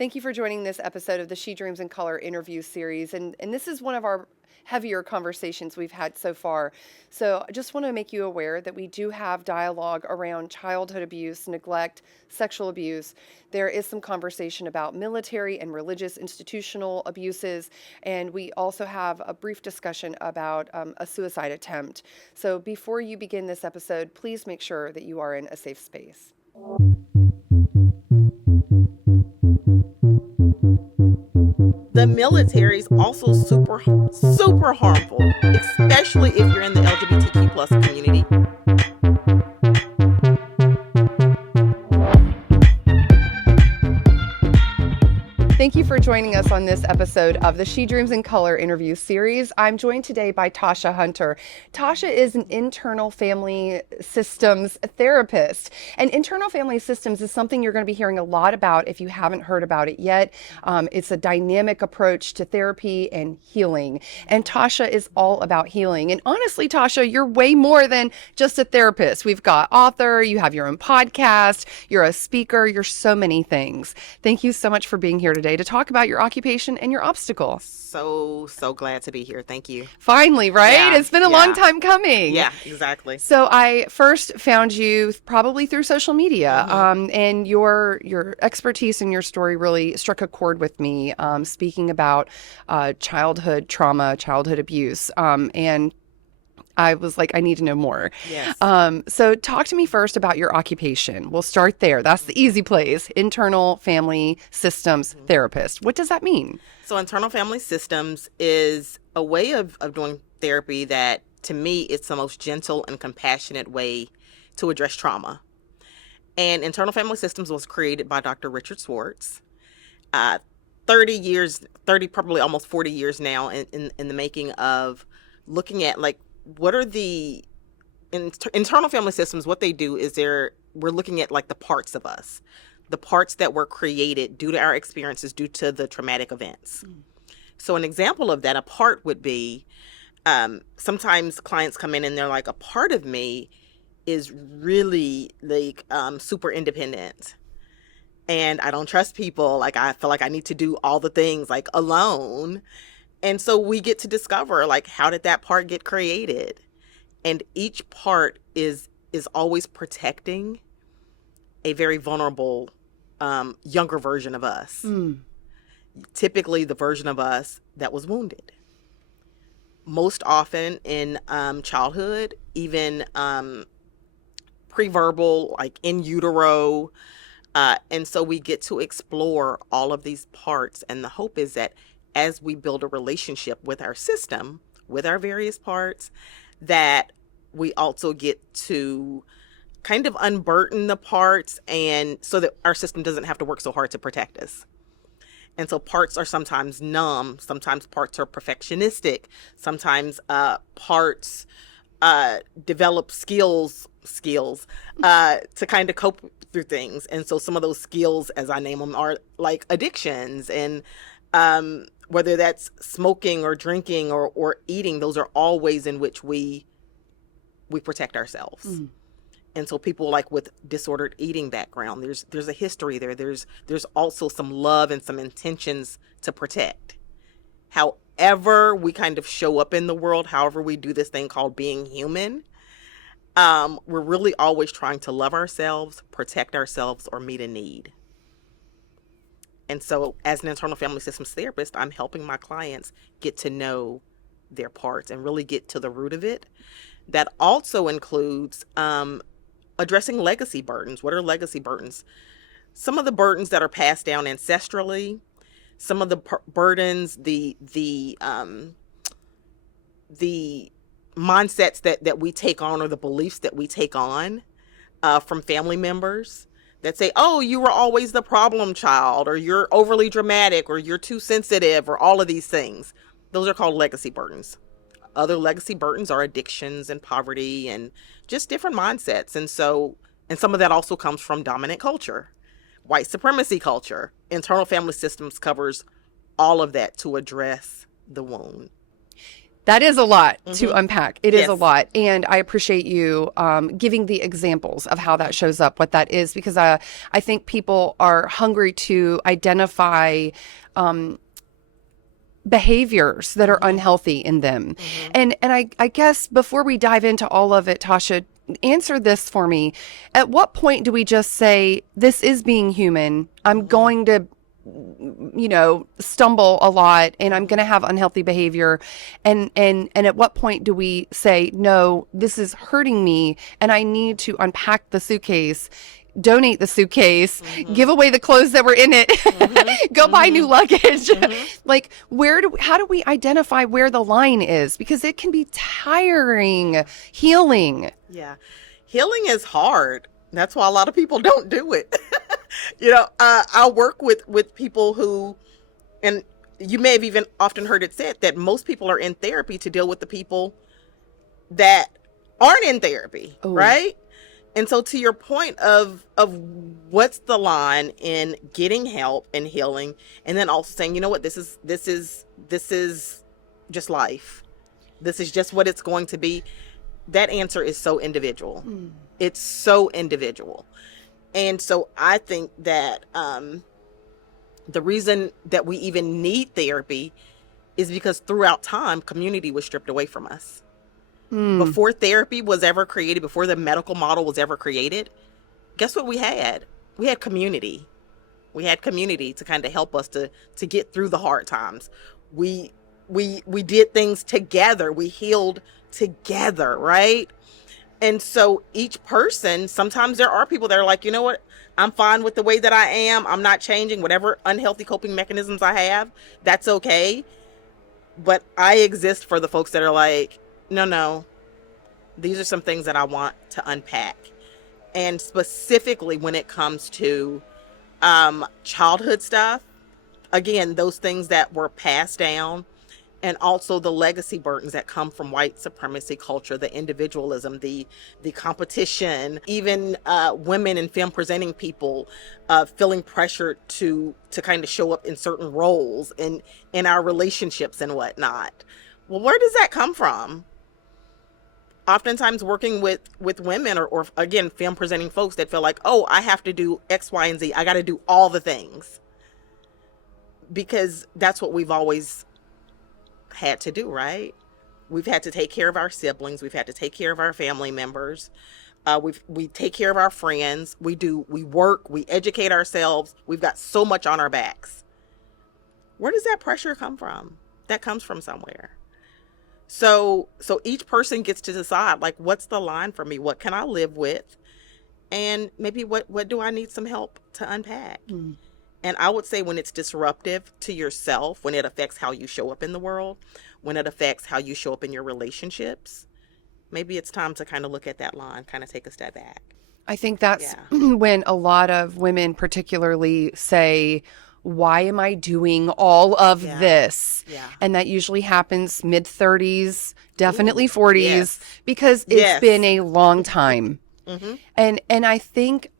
Thank you for joining this episode of the She Dreams in Color interview series. And this is one of our heavier conversations we've had so far. So I just want to make you aware that we do have dialogue around childhood abuse, neglect, sexual abuse. There is some conversation about military and religious institutional abuses. And we also have a brief discussion about a suicide attempt. So before you begin this episode, please make sure that you are in a safe space. The military is also super harmful, especially if you're in the LGBTQ plus community. Thank you for joining us on this episode of the She Dreams in Color interview series. I'm joined today by Tasha Hunter. Tasha is an internal family systems therapist. And internal family systems is something you're going to be hearing a lot about if you haven't heard about it yet. It's a dynamic approach to therapy and healing. And Tasha is all about healing. And honestly, Tasha, you're way more than just a therapist. We've got author, you have your own podcast, you're a speaker, you're so many things. Thank you so much for being here today to talk about your occupation and your obstacle. So glad to be here. Thank you. Finally, right? Yeah, it's been a long time coming. Yeah, exactly. So I first found you probably through social media, and your expertise and your story really struck a chord with me, speaking about childhood trauma, childhood abuse, and I was like, I need to know more. Yes. So talk to me first about your occupation. We'll start there. That's the easy place. Internal family systems therapist. What does that mean? So internal family systems is a way of doing therapy that, to me, it's the most gentle and compassionate way to address trauma. And internal family systems was created by Dr. Richard Swartz. 30 probably almost 40 years now in the making of looking at like, what are the internal family systems? What they do is we're looking at like the parts of us, the parts that were created due to our experiences, due to the traumatic events. So an example of that, a part would be, sometimes clients come in and they're like, a part of me is really like super independent. And I don't trust people. Like I feel like I need to do all the things like alone. And so we get to discover, like, how did that part get created? And each part is always protecting a very vulnerable, younger version of us. Typically the version of us that was wounded. Most often in childhood, even pre-verbal, like in utero. And so we get to explore all of these parts. And the hope is that as we build a relationship with our system, with our various parts, that we also get to kind of unburden the parts, and so that our system doesn't have to work so hard to protect us. And so parts are sometimes numb, sometimes parts are perfectionistic, sometimes parts develop skills to kind of cope through things. And so some of those skills, as I name them, are like addictions, and whether that's smoking or drinking or eating, those are all ways in which we protect ourselves. And so people like with disordered eating background, there's a history there. There's also some love and some intentions to protect. However we kind of show up in the world, however we do this thing called being human, we're really always trying to love ourselves, protect ourselves, or meet a need. And so as an internal family systems therapist, I'm helping my clients get to know their parts and really get to the root of it. That also includes addressing legacy burdens. What are legacy burdens? Some of the burdens that are passed down ancestrally, some of the burdens, the mindsets that we take on, or the beliefs that we take on from family members that say, oh, you were always the problem child, or you're overly dramatic, or you're too sensitive, or all of these things. Those are called legacy burdens. Other legacy burdens are addictions and poverty and just different mindsets. And some of that also comes from dominant culture, white supremacy culture. Internal family systems covers all of that to address the wound. That is a lot to unpack. It is a Yes. lot. And I appreciate you giving the examples of how that shows up, what that is, because I think people are hungry to identify behaviors that are unhealthy in them. And I guess before we dive into all of it, Tasha, answer this for me. At what point do we just say, this is being human? I'm going to stumble a lot and I'm going to have unhealthy behavior. And at what point do we say, no, this is hurting me and I need to unpack the suitcase, donate the suitcase, give away the clothes that were in it, go buy new luggage. Like, how do we identify where the line is? Because it can be tiring. Healing. Yeah. Healing is hard. That's why a lot of people don't do it. I work with people who, and you may have even often heard it said that most people are in therapy to deal with the people that aren't in therapy, right? And so to your point of what's the line in getting help and healing, and then also saying, you know what, this is just life. This is just what it's going to be. That answer is so individual. It's so individual. And so I think that the reason that we even need therapy is because throughout time, community was stripped away from us. Before therapy was ever created, before the medical model was ever created, guess what we had? We had community. We had community to kind of help us to get through the hard times. We did things together. We healed together, right? And so each person, sometimes there are people that are like, you know what? I'm fine with the way that I am. I'm not changing whatever unhealthy coping mechanisms I have. That's okay. But I exist for the folks that are like, no, these are some things that I want to unpack. And specifically when it comes to childhood stuff, again, those things that were passed down, and also the legacy burdens that come from white supremacy culture, the individualism, the competition, even women and femme presenting people feeling pressured to kind of show up in certain roles in our relationships and whatnot. Well, where does that come from? Oftentimes working with women or again, femme presenting folks that feel like, oh, I have to do X, Y, and Z. I got to do all the things. Because that's what we've always had to do, right? We've had to take care of our siblings. We've had to take care of our family members. We take care of our friends. We work, we educate ourselves. We've got so much on our backs. Where does that pressure come from? That comes from somewhere. So each person gets to decide, like, what's the line for me? What can I live with? And maybe what do I need some help to unpack? And I would say when it's disruptive to yourself, when it affects how you show up in the world, when it affects how you show up in your relationships, maybe it's time to kind of look at that line, kind of take a step back. I think that's when a lot of women particularly say, why am I doing all of this? Yeah. And that usually happens mid-30s, definitely 40s, yes. because it's been a long time. And I think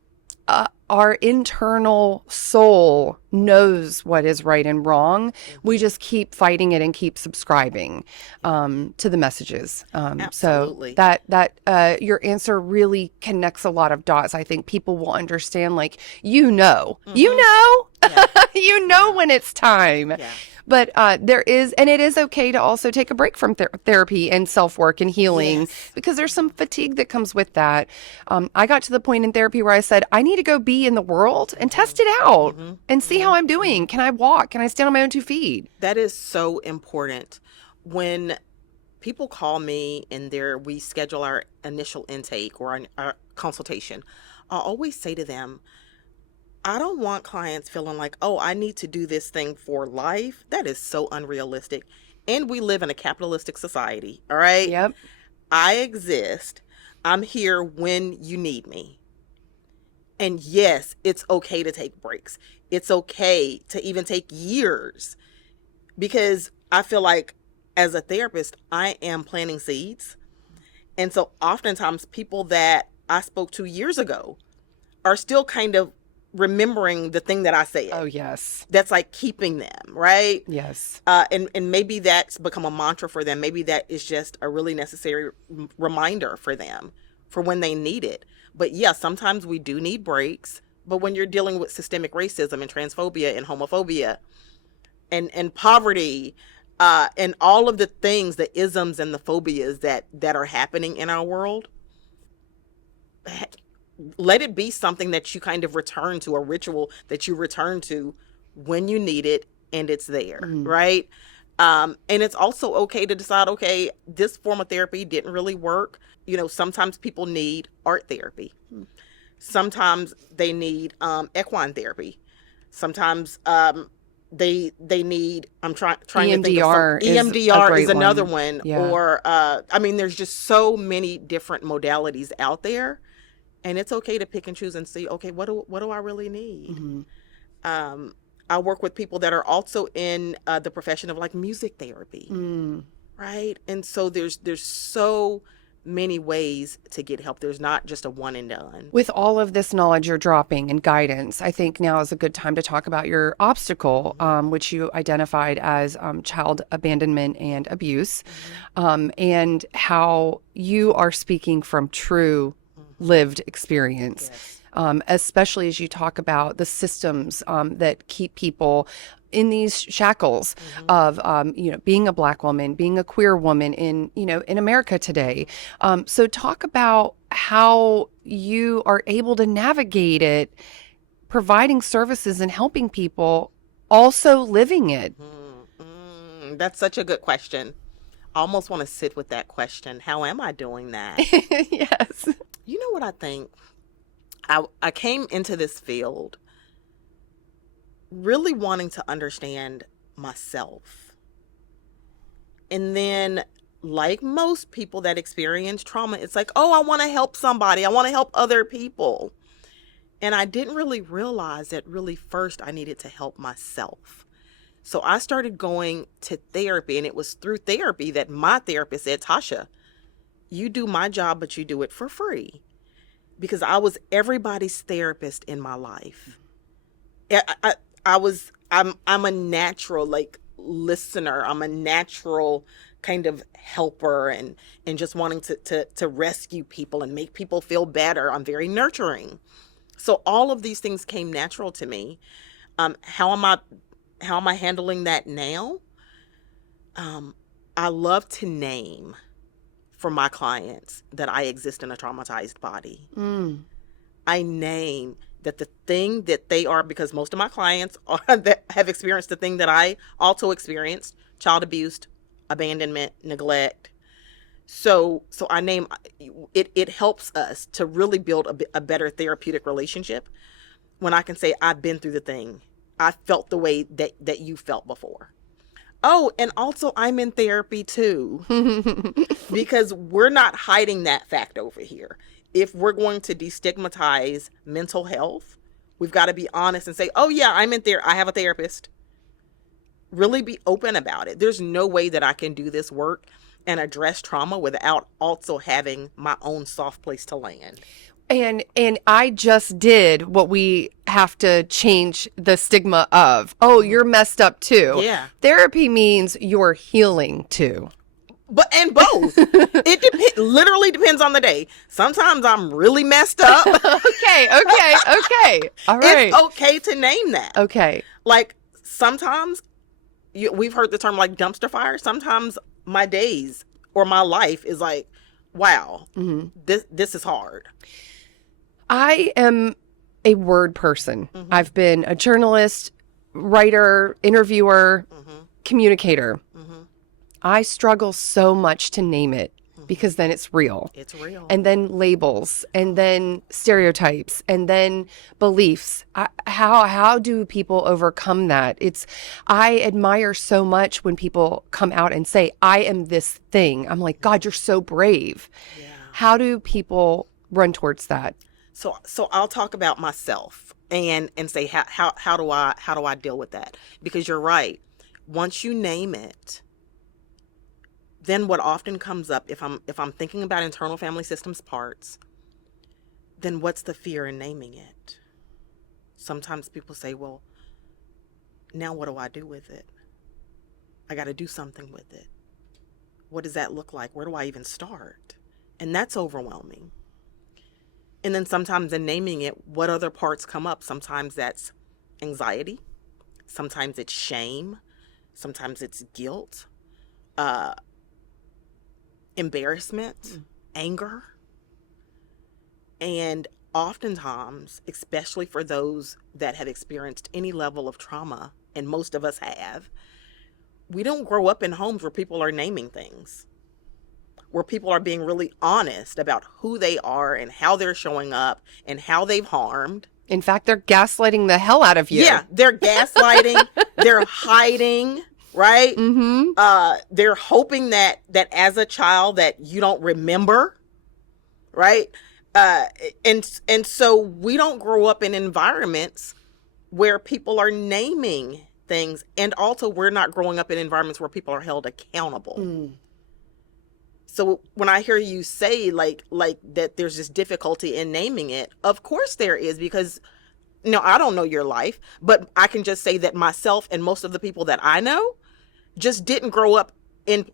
our internal soul knows what is right and wrong. We just keep fighting it and keep subscribing to the messages. Absolutely. So that your answer really connects a lot of dots. I think people will understand, like, you know, you know when it's time. Yeah. But there is, and it is okay to also take a break from therapy and self-work and healing, because there's some fatigue that comes with that. I got to the point in therapy where I said, I need to go be in the world and test it out and see how I'm doing. Can I walk? Can I stand on my own 2 feet? That is so important. When people call me and we schedule our initial intake or our consultation, I always say to them, I don't want clients feeling like, oh, I need to do this thing for life. That is so unrealistic. And we live in a capitalistic society, all right? Yep. I exist. I'm here when you need me. And yes, it's okay to take breaks. It's okay to even take years, because I feel like as a therapist, I am planting seeds. And so oftentimes people that I spoke to years ago are still kind of remembering the thing that I said. Oh, yes. That's like keeping them, right? Yes. And maybe that's become a mantra for them. Maybe that is just a really necessary reminder for them for when they need it. But yeah, sometimes we do need breaks. But when you're dealing with systemic racism and transphobia and homophobia and poverty, and all of the things, the isms and the phobias that are happening in our world, let it be something that you kind of return to, a ritual that you return to when you need it and it's there, right? And it's also okay to decide, okay, this form of therapy didn't really work. You know, sometimes people need art therapy. Sometimes they need equine therapy. Sometimes they need, I'm trying to think of some, EMDR is a EMDR great is another one. one. Yeah. Or I mean, there's just so many different modalities out there, and it's okay to pick and choose and see, okay, what do I really need? I work with people that are also in the profession of like music therapy, right? And so there's so many ways to get help. There's not just a one and done. With all of this knowledge you're dropping and guidance, I think now is a good time to talk about your obstacle, which you identified as child abandonment and abuse, and how you are speaking from true lived experience, especially as you talk about the systems that keep people in these shackles of, being a Black woman, being a queer woman in America today. So talk about how you are able to navigate it, providing services and helping people, also living it. That's such a good question. I almost want to sit with that question. How am I doing that? Yes. You know what I think? I came into this field really wanting to understand myself. And then, like most people that experience trauma, it's like, oh, I want to help somebody. I want to help other people. And I didn't really realize that really first I needed to help myself. So I started going to therapy, and it was through therapy that my therapist said, Tasha, you do my job, but you do it for free. Because I was everybody's therapist in my life. I'm a natural like listener. I'm a natural kind of helper and just wanting to rescue people and make people feel better. I'm very nurturing. So all of these things came natural to me. How am I handling that now? I love to name for my clients that I exist in a traumatized body. I name that the thing that they are, because most of my clients that have experienced the thing that I also experienced, child abuse, abandonment, neglect. So I name it. It helps us to really build a better therapeutic relationship when I can say, I've been through the thing. I felt the way that you felt before. Oh, and also I'm in therapy too, because we're not hiding that fact over here. If we're going to destigmatize mental health, we've got to be honest and say, oh yeah, I'm in there. I have a therapist. Really be open about it. There's no way that I can do this work and address trauma without also having my own soft place to land. And I just did what we have to change the stigma of. Oh, you're messed up too. Yeah. Therapy means you're healing too. And both. It literally depends on the day. Sometimes I'm really messed up. Okay. All right. It's okay to name that. Okay. Like sometimes we've heard the term like dumpster fire. Sometimes my days or my life is like, wow, this is hard. I am a word person. I've been a journalist, writer, interviewer, communicator. I struggle so much to name it because then it's real. It's real. And then labels, and then stereotypes, and then beliefs. How do people overcome that? I admire so much when people come out and say, I am this thing. I'm like, God, you're so brave. Yeah. How do people run towards that? So I'll talk about myself and say how do I deal with that? Because you're right. Once you name it, then what often comes up if I'm thinking about internal family systems parts, then what's the fear in naming it? sometimes people say, well, now what do I do with it? I got to do something with it. What does that look like? Where do I even start? And that's overwhelming. And then sometimes in naming it, what other parts come up? Sometimes that's anxiety. Sometimes it's shame. Sometimes it's guilt, embarrassment, anger. And oftentimes, especially for those that have experienced any level of trauma, and most of us have, we don't grow up in homes where people are naming things, where people are being really honest about who they are and how they're showing up and how they've harmed. In fact, they're gaslighting the hell out of you. Yeah, they're gaslighting, they're hiding, right? They're hoping that as a child that you don't remember, right? And so we don't grow up in environments where people are naming things, and also we're not growing up in environments where people are held accountable. So when I hear you say like that there's this difficulty in naming it, of course there is, because I don't know your life, but I can just say that myself and most of the people that I know just didn't grow up in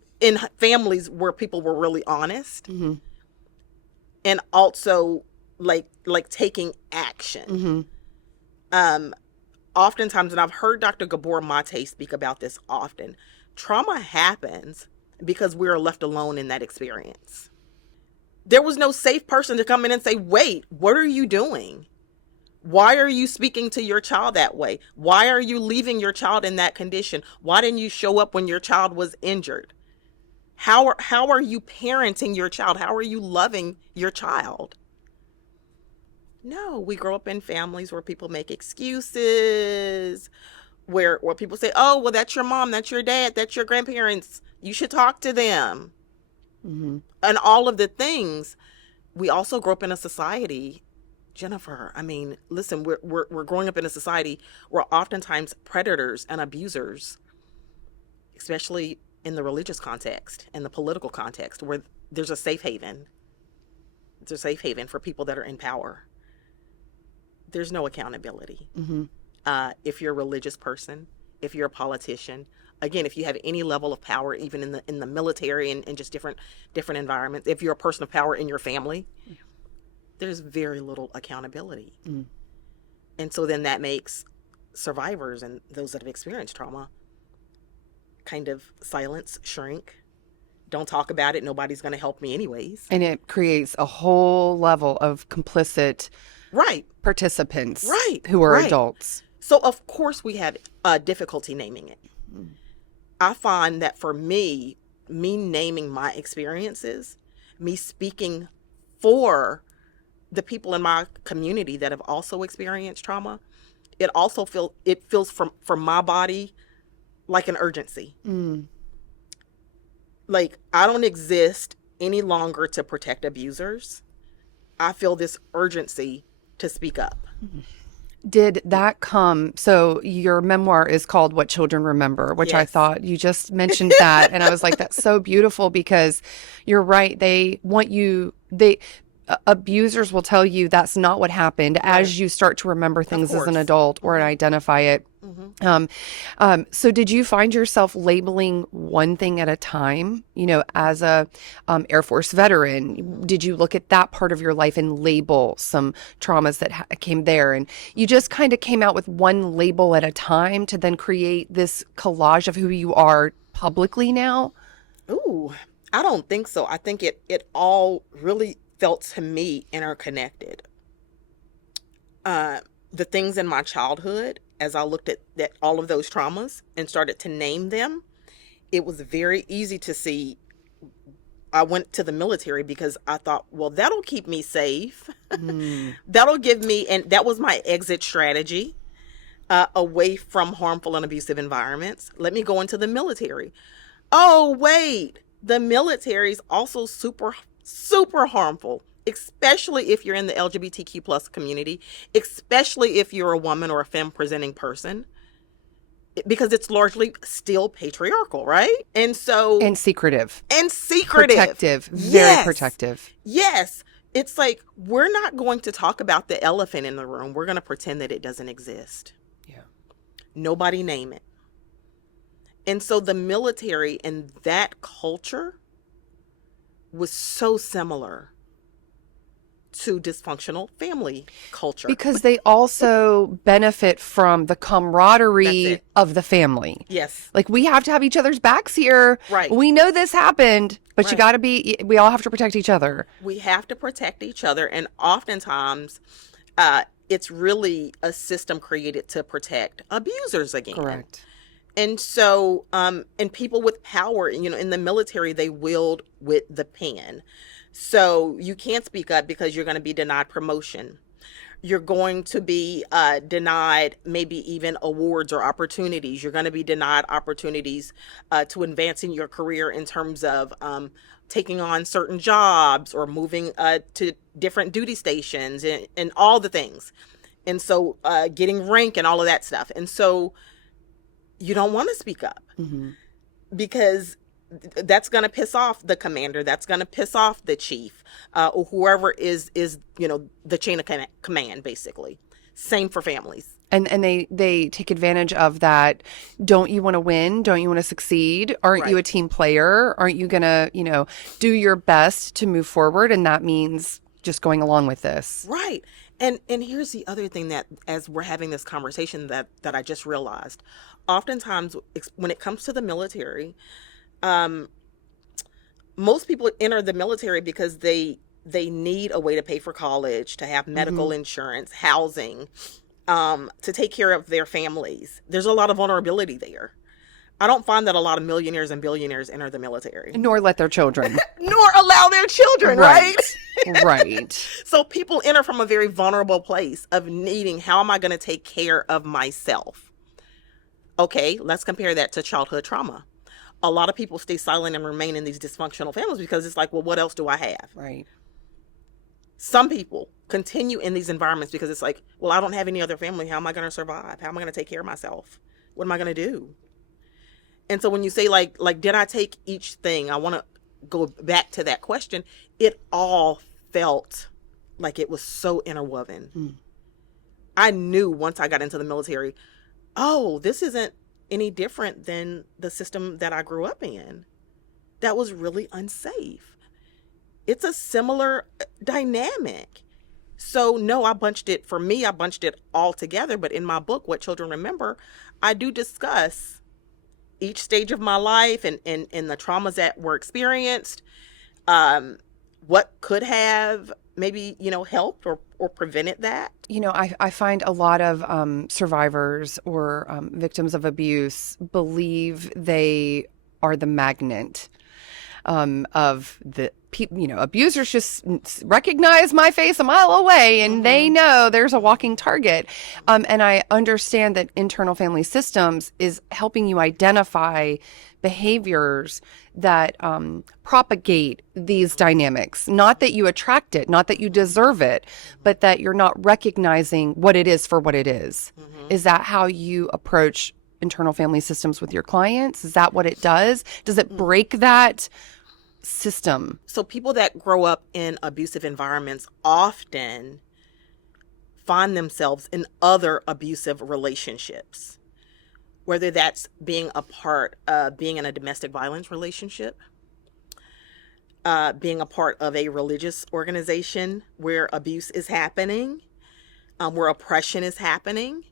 families where people were really honest, and also like taking action. Oftentimes, and I've heard Dr. Gabor Mate speak about this often, trauma happens because we are left alone in that experience. There was no safe person to come in and say, wait, what are you doing? Why are you speaking to your child that way? Why are you leaving your child in that condition? Why didn't you show up when your child was injured? How are you parenting your child? How are you loving your child? No, we grow up in families where people make excuses, where people say, oh, well, that's your mom, that's your dad, that's your grandparents. You should talk to them. And all of the things. We also grow up in a society, Jennifer, I mean, listen, we're growing up in a society where oftentimes predators and abusers, especially in the religious context and the political context, where there's a safe haven. It's a safe haven for people that are in power. There's no accountability. If you're a religious person, if you're a politician, again, if you have any level of power, even in the military and just different environments, if you're a person of power in your family, there's very little accountability. And so then that makes survivors and those that have experienced trauma kind of silence, shrink, don't talk about it. Nobody's going to help me anyways. And it creates a whole level of complicit participants who are adults. So of course we have difficulty naming it. I find that for me naming my experiences, me speaking for the people in my community that have also experienced trauma, it also feels from my body like an urgency. Like, I don't exist any longer to protect abusers. I feel this urgency to speak up. Did that come? So your memoir is called What Children Remember, which I thought you just mentioned that. And I was like, that's so beautiful, because you're right. They want you, abusers will tell you that's not what happened as you start to remember things as an adult or identify it. So did you find yourself labeling one thing at a time, as a Air Force veteran? Did you look at that part of your life and label some traumas that came there? And you just kind of came out with one label at a time to then create this collage of who you are publicly now? Ooh, I don't think so. I think it all really felt to me interconnected. The things in my childhood, as I looked at all of those traumas and started to name them, it was very easy to see. I went to the military because I thought, well, that'll keep me safe. That'll give me, and that was my exit strategy away from harmful and abusive environments. Let me go into the military. Oh, wait, the military is also super, super harmful, especially if you're in the LGBTQ plus community, especially if you're a woman or a femme presenting person, because it's largely still patriarchal, right? And so... And secretive. And secretive. Protective. Very protective. Yes. it's like, we're not going to talk about the elephant in the room. We're going to pretend that it doesn't exist. Yeah. Nobody name it. And so the military and that culture was so similar to dysfunctional family culture. Because they also benefit from the That's camaraderie it. of the family. Yes. Like, we have to have each other's backs here. Right. We know this happened, but you Right. got to we all have to protect each other. We have to protect each other. And oftentimes, it's really a system created to protect abusers again. Correct. And so, and people with power, in the military, they wield with the pen. So you can't speak up because you're going to be denied promotion. You're going to be denied maybe even awards or opportunities. You're going to be denied opportunities to advance in your career in terms of taking on certain jobs or moving to different duty stations and all the things. And so getting rank and all of that stuff. And so you don't want to speak up because that's going to piss off the commander. That's going to piss off the chief or whoever is the chain of command, basically. Same for families. And they take advantage of that. Don't you want to win? Don't you want to succeed? Aren't you a team player? Aren't you going to, do your best to move forward? And that means just going along with this. Right. And here's the other thing that as we're having this conversation that I just realized. Oftentimes when it comes to the military, most people enter the military because they need a way to pay for college, to have medical insurance, housing, to take care of their families. There's a lot of vulnerability there. I don't find that a lot of millionaires and billionaires enter the military. Nor let their children. Nor allow their children, right? Right. So people enter from a very vulnerable place of needing, how am I going to take care of myself? Okay, let's compare that to childhood trauma. A lot of people stay silent and remain in these dysfunctional families because it's like, well, what else do I have? Right. Some people continue in these environments because it's like, well, I don't have any other family. How am I going to survive? How am I going to take care of myself? What am I going to do? And so when you say like, did I take each thing? I want to go back to that question. It all felt like it was so interwoven. I knew once I got into the military, oh, this isn't any different than the system that I grew up in. That was really unsafe. It's a similar dynamic. So no, I bunched it all together. But in my book, What Children Remember, I do discuss each stage of my life and the traumas that were experienced, what could have maybe, helped or prevented that. I find a lot of survivors or victims of abuse believe they are the magnet of the people. Abusers just recognize my face a mile away and they know there's a walking target. And I understand that internal family systems is helping you identify behaviors that propagate these dynamics. Not that you attract it, not that you deserve it, but that you're not recognizing what it is for what it is. Is that how you approach internal family systems with your clients? Is that what it does? Does it break that system? So people that grow up in abusive environments often find themselves in other abusive relationships, whether that's being a part of being in a domestic violence relationship, being a part of a religious organization where abuse is happening, where oppression is happening.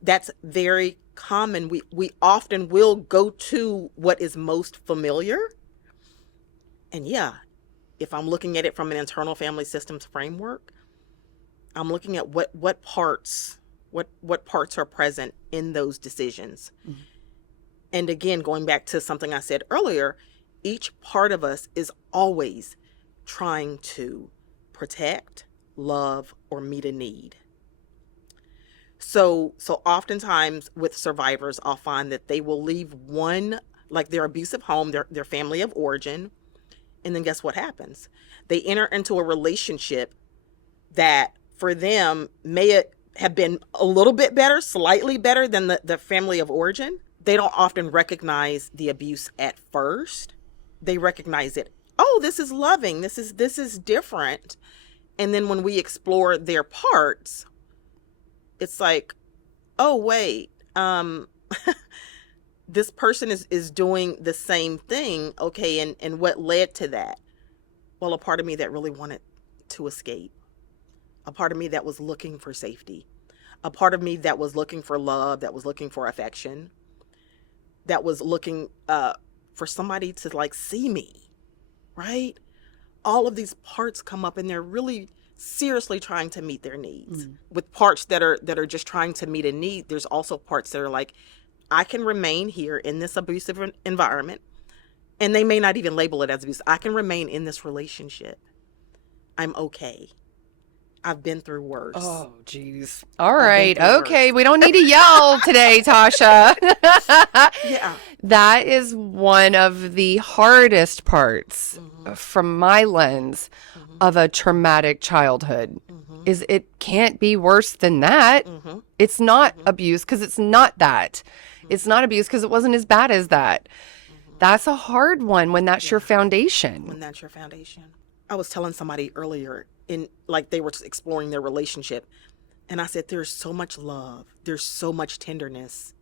That's very common. We often will go to what is most familiar. And yeah, if I'm looking at it from an internal family systems framework, I'm looking at what parts are present in those decisions. And again, going back to something I said earlier, each part of us is always trying to protect, love, or meet a need. So oftentimes with survivors, I'll find that they will leave their abusive home, their family of origin, and then guess what happens? They enter into a relationship that for them may have been a little bit better, slightly better than the family of origin. They don't often recognize the abuse at first. They recognize it. Oh, this is loving. This is different. And then when we explore their parts, it's like, oh, wait, this person is doing the same thing. Okay. And what led to that? Well, a part of me that really wanted to escape, a part of me that was looking for safety, a part of me that was looking for love, that was looking for affection, that was looking for somebody to like see me, right? All of these parts come up and they're really seriously trying to meet their needs. With parts that are just trying to meet a need, there's also parts that are like, I can remain here in this abusive environment, and they may not even label it as abuse. I can remain in this relationship. I'm okay. I've been through worse. Oh, geez. All right. through Okay. worse. We don't need to yell today, Tasha. Yeah. That is one of the hardest parts from my lens of a traumatic childhood. Is it can't be worse than that. It's not abuse because it's not that. It's not abuse because it wasn't as bad as that. That's a hard one when that's your foundation. When that's your foundation. I was telling somebody earlier, in like they were exploring their relationship, and I said, there's so much love, there's so much tenderness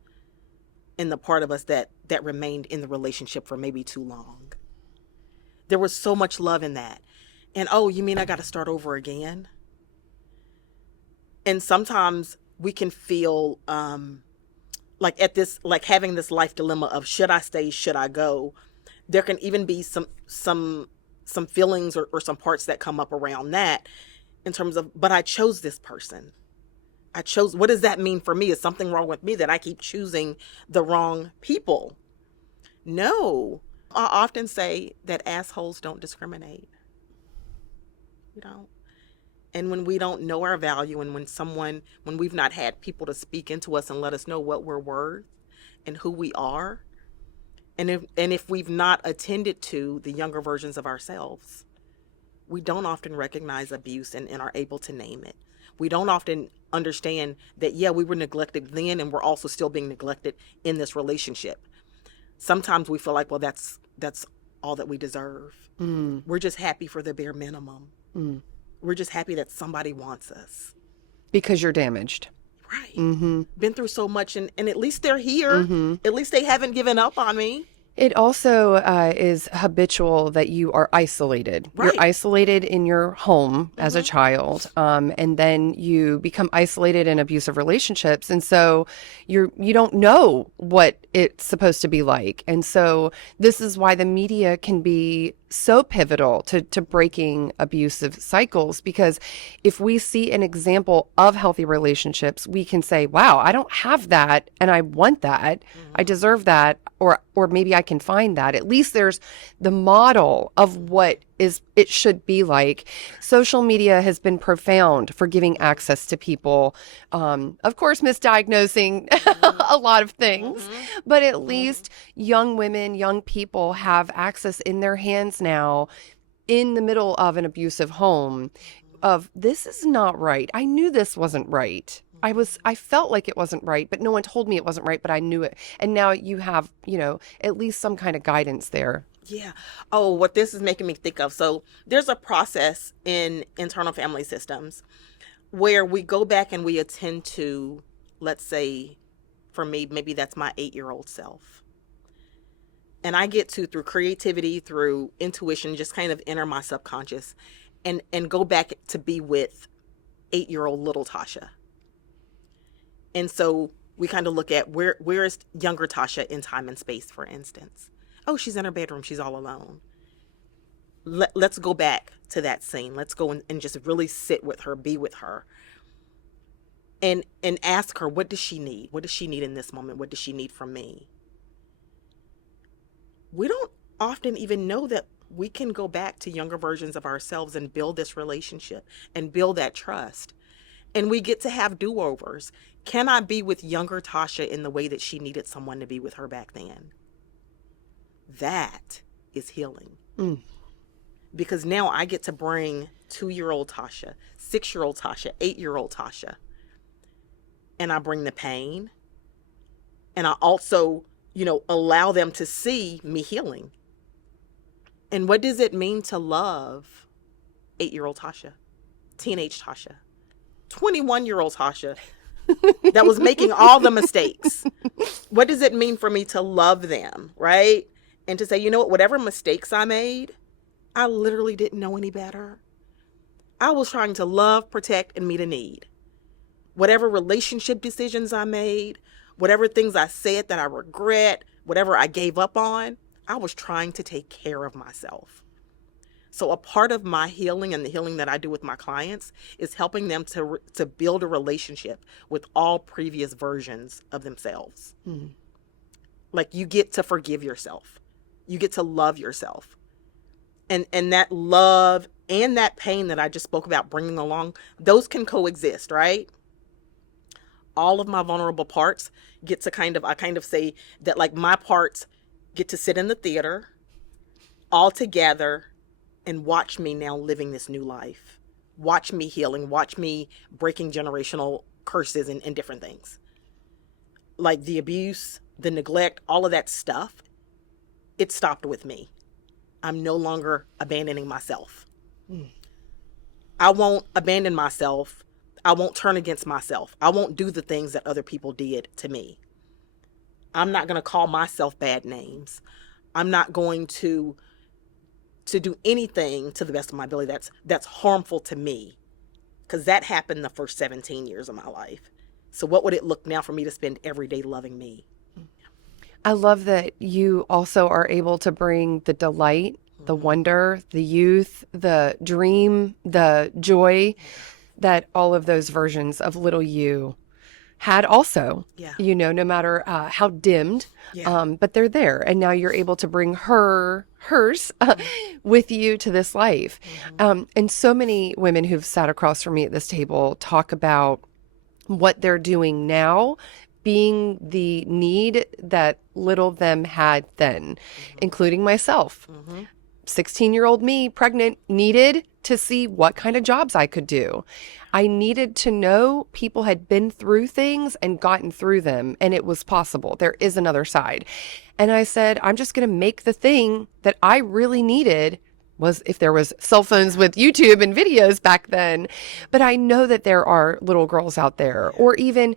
in the part of us that remained in the relationship for maybe too long. There was so much love in that. And oh, you mean I got to start over again? And sometimes we can feel like having this life dilemma of, should I stay, should I go? There can even be some feelings or some parts that come up around that in terms of, but I chose this person. What does that mean for me? Is something wrong with me that I keep choosing the wrong people? No. I often say that assholes don't discriminate. You know? And when we don't know our value, and when we've not had people to speak into us and let us know what we're worth and who we are, and if we've not attended to the younger versions of ourselves, we don't often recognize abuse and are able to name it. We don't often understand that, yeah, we were neglected then and we're also still being neglected in this relationship. Sometimes we feel like, well, that's all that we deserve. We're just happy for the bare minimum. We're just happy that somebody wants us. Because you're damaged. Right. Been through so much, and at least they're here. At least they haven't given up on me. It also is habitual that you are isolated. Right. You're isolated in your home as a child, and then you become isolated in abusive relationships, and so you don't know what it's supposed to be like. And so this is why the media can be so pivotal to breaking abusive cycles, because if we see an example of healthy relationships, we can say, wow, I don't have that and I want that. I deserve that, or maybe I can find that. At least there's the model of what it should be like. Social media has been profound for giving access to people, of course, misdiagnosing a lot of things, but at least young women, young people have access in their hands now in the middle of an abusive home of, this is not right. I knew this wasn't right. I felt like it wasn't right, but no one told me it wasn't right, but I knew it. And now you have, at least some kind of guidance there. Yeah. Oh, what this is making me think of. So there's a process in internal family systems where we go back and we attend to, let's say, for me, maybe that's my 8-year-old self. And I get to, through creativity, through intuition, just kind of enter my subconscious and go back to be with 8-year-old little Tasha. And so we kind of look at where is younger Tasha in time and space, for instance. Oh, she's in her bedroom. She's all alone. Let's go back to that scene. Let's go and just really sit with her, be with her. And ask her, what does she need? What does she need in this moment? What does she need from me? We don't often even know that we can go back to younger versions of ourselves and build this relationship and build that trust. And we get to have do-overs. Can I be with younger Tasha in the way that she needed someone to be with her back then? That is healing. Because now I get to bring 2-year-old Tasha, 6-year-old Tasha, 8-year-old Tasha. And I bring the pain. And I also, allow them to see me healing. And what does it mean to love 8-year-old Tasha? teenage Tasha, 21-year-old Tasha that was making all the mistakes. What does it mean for me to love them, right? And to say, you know what, whatever mistakes I made, I literally didn't know any better. I was trying to love, protect, and meet a need. Whatever relationship decisions I made, whatever things I said that I regret, whatever I gave up on, I was trying to take care of myself. So a part of my healing and the healing that I do with my clients is helping them to build a relationship with all previous versions of themselves. Mm-hmm. Like, you get to forgive yourself. You get to love yourself. And that love and that pain that I just spoke about bringing along, those can coexist, right? All of my vulnerable parts get to I kind of say that, like, my parts get to sit in the theater all together and watch me now living this new life. Watch me healing, watch me breaking generational curses and different things. Like the abuse, the neglect, all of that stuff, it stopped with me. I'm no longer abandoning myself. I won't abandon myself. I won't turn against myself. I won't do the things that other people did to me. I'm not going to call myself bad names. I'm not going to do anything, to the best of my ability, that's harmful to me, because that happened the first 17 years of my life. So what would it look now for me to spend every day loving me? I love that you also are able to bring the delight, the wonder, the youth, the dream, the joy that all of those versions of little you had also. Yeah. No matter how dimmed, but they're there. And now you're able to bring hers with you to this life. And so many women who've sat across from me at this table talk about what they're doing now being the need that little them had then, including myself. 16-year-old me, pregnant, needed to see what kind of jobs I could do. I needed to know people had been through things and gotten through them, and it was possible. There is another side. And I said, I'm just going to make the thing that I really needed, was if there was cell phones with YouTube and videos back then. But I know that there are little girls out there, or even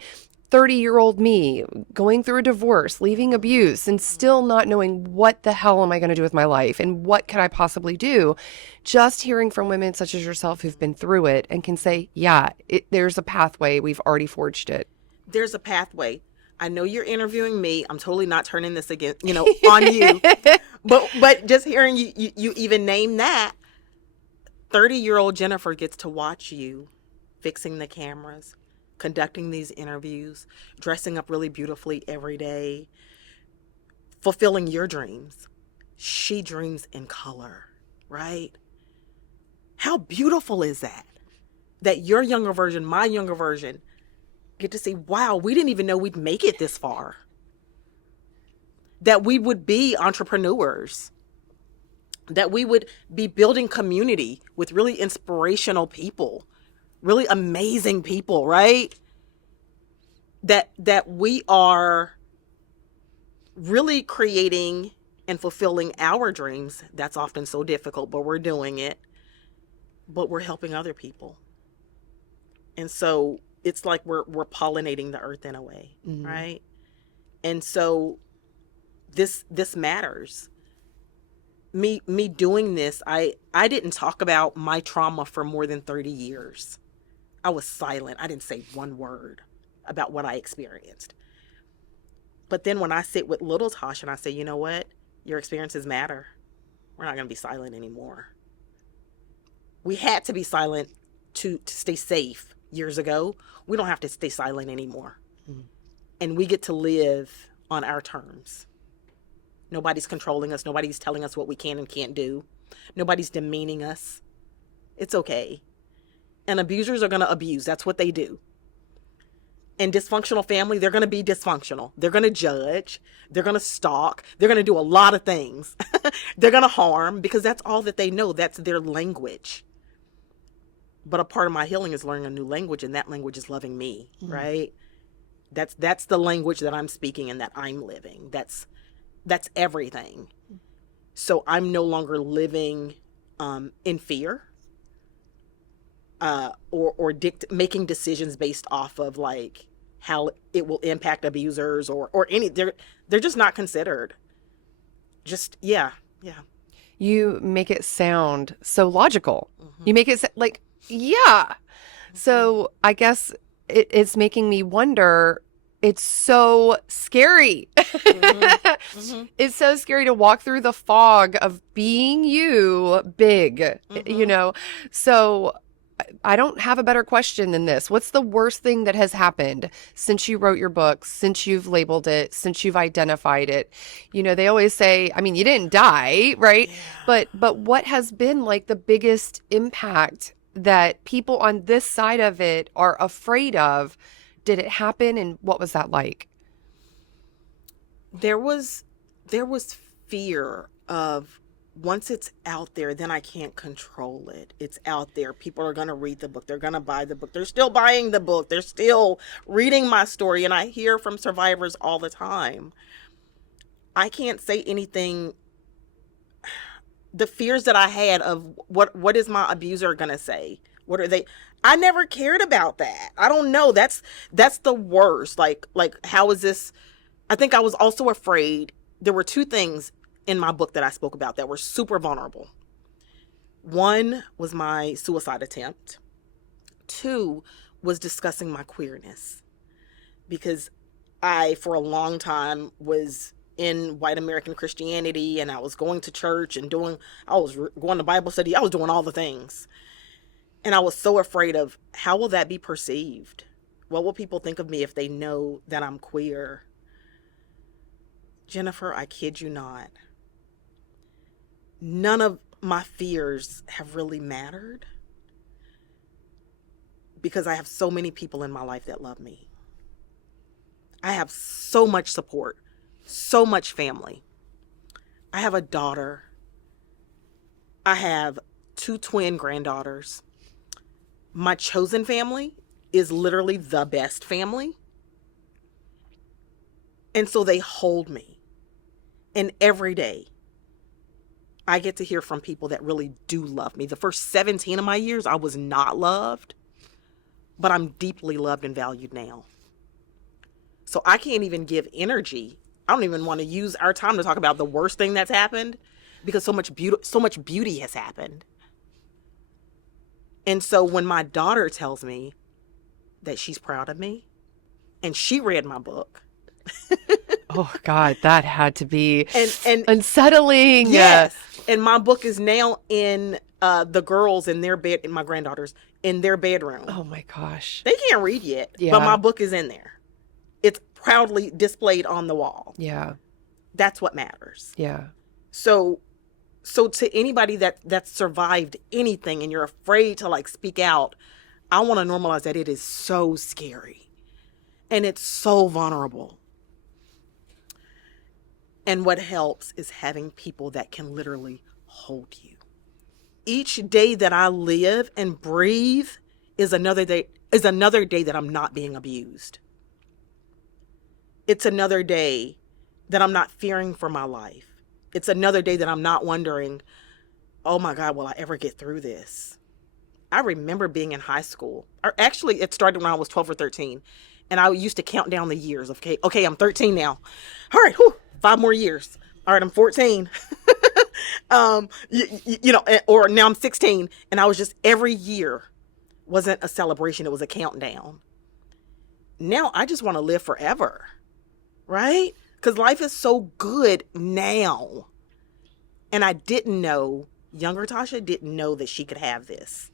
30-year-old me going through a divorce, leaving abuse, and still not knowing what the hell am I going to do with my life and what could I possibly do. Just hearing from women such as yourself who've been through it and can say, yeah, there's a pathway. We've already forged it. There's a pathway. I know you're interviewing me. I'm totally not turning this again, on you. But just hearing you even name that, 30-year-old Jennifer gets to watch you fixing the cameras, conducting these interviews, dressing up really beautifully every day, fulfilling your dreams. She dreams in color, right? How beautiful is that? That your younger version, my younger version, get to see, wow, we didn't even know we'd make it this far. That we would be entrepreneurs. That we would be building community with really inspirational people. Really amazing people, right? That we are really creating and fulfilling our dreams. That's often so difficult, but we're doing it. But we're helping other people. And so it's like we're pollinating the earth in a way, right? And so this matters. Me doing this, I didn't talk about my trauma for more than 30 years. I was silent. I didn't say one word about what I experienced. But then when I sit with little Tasha and I say, you know what? Your experiences matter. We're not going to be silent anymore. We had to be silent to stay safe years ago. We don't have to stay silent anymore. And we get to live on our terms. Nobody's controlling us. Nobody's telling us what we can and can't do. Nobody's demeaning us. It's okay. And abusers are going to abuse. That's what they do. And dysfunctional family, they're going to be dysfunctional. They're going to judge. They're going to stalk. They're going to do a lot of things. They're going to harm, because that's all that they know. That's their language. But a part of my healing is learning a new language, and that language is loving me, right? That's the language that I'm speaking and that I'm living. That's everything. So I'm no longer living in fear. making decisions based off of like how it will impact abusers or any. They're just not considered. Just yeah, yeah. You make it sound so logical. Mm-hmm. You make it like, yeah. Mm-hmm. So I guess it's making me wonder. It's so scary. Mm-hmm. Mm-hmm. It's so scary to walk through the fog of being you big, you Mm-hmm. know? So I don't have a better question than this. What's the worst thing that has happened since you wrote your book, since you've labeled it, since you've identified it? You know, they always say, I mean, you didn't die, right? Yeah. But what has been like the biggest impact that people on this side of it are afraid of? Did it happen and what was that like? There was there was fear of once it's out there, then I can't control it. It's out there. People are going to read the book. They're going to buy the book. They're still buying the book. They're still reading my story. And I hear from survivors all the time. I can't say anything. The fears that I had of what is my abuser going to say? What are they? I never cared about that. I don't know. That's the worst. Like how is this? I think I was also afraid. There were two things in my book that I spoke about that were super vulnerable. One was my suicide attempt. Two was discussing my queerness because I, for a long time, was in white American Christianity and I was going to church and I was going to Bible study. I was doing all the things. And I was so afraid of how will that be perceived? What will people think of me if they know that I'm queer? Jennifer, I kid you not. None of my fears have really mattered because I have so many people in my life that love me. I have so much support, so much family. I have a daughter. I have two twin granddaughters. My chosen family is literally the best family. And so they hold me. And every day, I get to hear from people that really do love me. The first 17 of my years, I was not loved, but I'm deeply loved and valued now. So I can't even give energy. I don't even want to use our time to talk about the worst thing that's happened because so much beauty has happened. And so when my daughter tells me that she's proud of me and she read my book, Oh God, that had to be and unsettling. yes, and my book is now in the girls in their bed, in my granddaughters in their bedroom. Oh my gosh. They can't read yet, Yeah. but my book is in there. It's proudly displayed on the wall. Yeah. That's what matters. Yeah. So to anybody that's survived anything and you're afraid to like speak out, I want to normalize that it is so scary and it's so vulnerable. And what helps is having people that can literally hold you. Each day that I live and breathe is another day that I'm not being abused. It's another day that I'm not fearing for my life. It's another day that I'm not wondering, oh my God, will I ever get through this? I remember being in high school. Or actually, it started when I was 12 or 13. And I used to count down the years. Okay, I'm 13 now. All right, 5 more years. All right, I'm 14. Or now I'm 16. And I was just, every year wasn't a celebration. It was a countdown. Now I just want to live forever. Right? Because life is so good now. And I didn't know, younger Tasha didn't know that she could have this.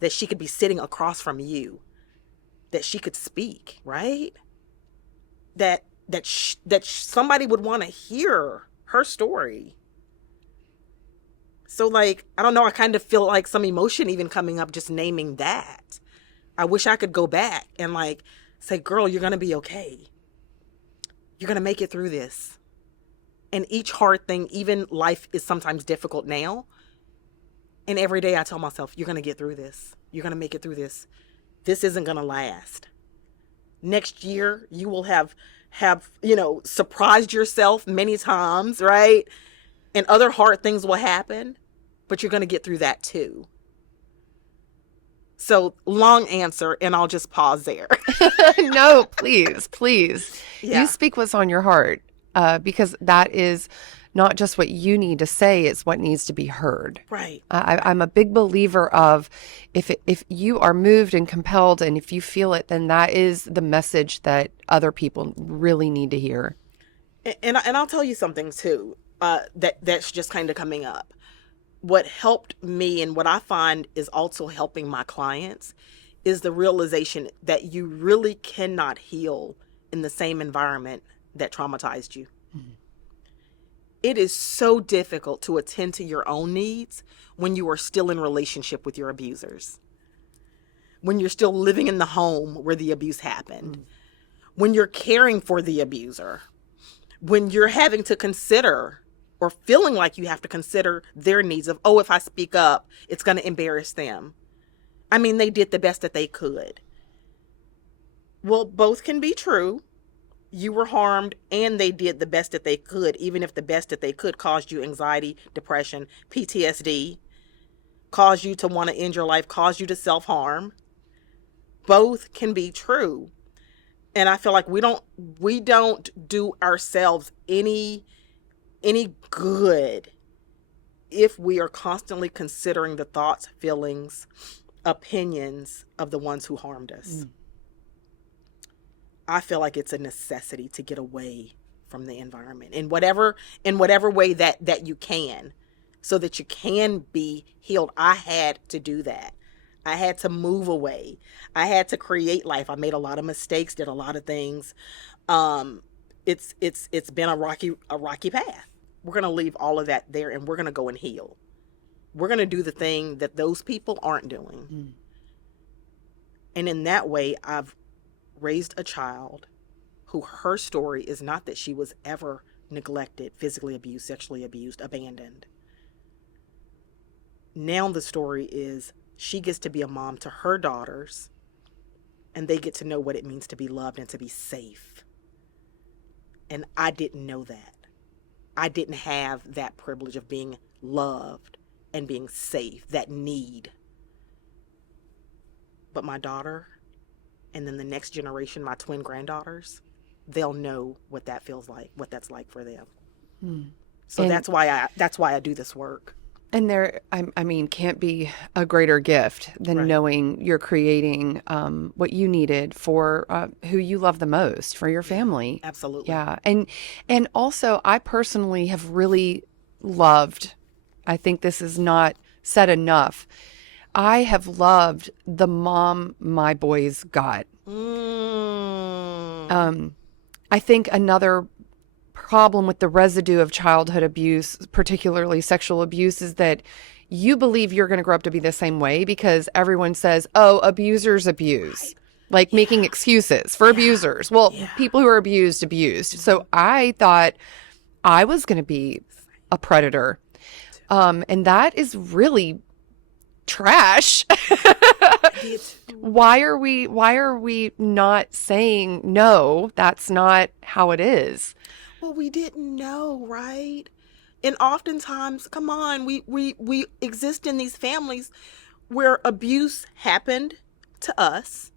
That she could be sitting across from you. That she could speak, right? That somebody would want to hear her story. So like, I don't know, I kind of feel like some emotion even coming up just naming that. I wish I could go back and like say, girl, you're going to be okay. You're going to make it through this. And each hard thing, even life is sometimes difficult now. And every day I tell myself, you're going to get through this. You're going to make it through this. This isn't going to last. Next year, you will have surprised yourself many times, right? And other hard things will happen, but you're going to get through that too. So long answer, and I'll just pause there. No, please, please. You Yeah. speak what's on your heart, because that is not just what you need to say, it's what needs to be heard. Right. I'm a big believer of if you are moved and compelled and if you feel it, then that is the message that other people really need to hear. And I'll tell you something too, that's just kind of coming up. What helped me and what I find is also helping my clients is the realization that you really cannot heal in the same environment that traumatized you. Mm-hmm. It is so difficult to attend to your own needs when you are still in relationship with your abusers, when you're still living in the home where the abuse happened, when you're caring for the abuser, when you're having to consider or feeling like you have to consider their needs of, oh, if I speak up, it's going to embarrass them. I mean, they did the best that they could. Well, both can be true. You were harmed and they did the best that they could, even if the best that they could caused you anxiety, depression, PTSD, caused you to want to end your life, caused you to self-harm. Both can be true. And I feel like we don't do ourselves any good if we are constantly considering the thoughts, feelings, opinions of the ones who harmed us. I feel like it's a necessity to get away from the environment in whatever way that you can, so that you can be healed. I had to do that. I had to move away. I had to create life. I made a lot of mistakes, did a lot of things. It's been a rocky path. We're going to leave all of that there and we're going to go and heal. We're going to do the thing that those people aren't doing. And in that way, I've raised a child who her story is not that she was ever neglected, physically abused, sexually abused, abandoned. Now the story is she gets to be a mom to her daughters and they get to know what it means to be loved and to be safe. And I didn't know that. I didn't have that privilege of being loved and being safe, that need. But my daughter, and then the next generation, my twin granddaughters, they'll know what that feels like, what that's like for them. So And- that's why I do this work. And there, I mean, can't be a greater gift than Right. knowing you're creating what you needed for who you love the most, for your family. Absolutely. Yeah. And also, I personally have really loved, I think this is not said enough, I have loved the mom my boys got. I think another problem with the residue of childhood abuse, particularly sexual abuse, is that you believe you're going to grow up to be the same way because everyone says, oh, abusers abuse, like making excuses for abusers. Well, people who are abused. So I thought I was going to be a predator. And that is really trash. Why are we not saying, no, that's not how it is? Well, we didn't know, right? And oftentimes, come on, we exist in these families where abuse happened to us,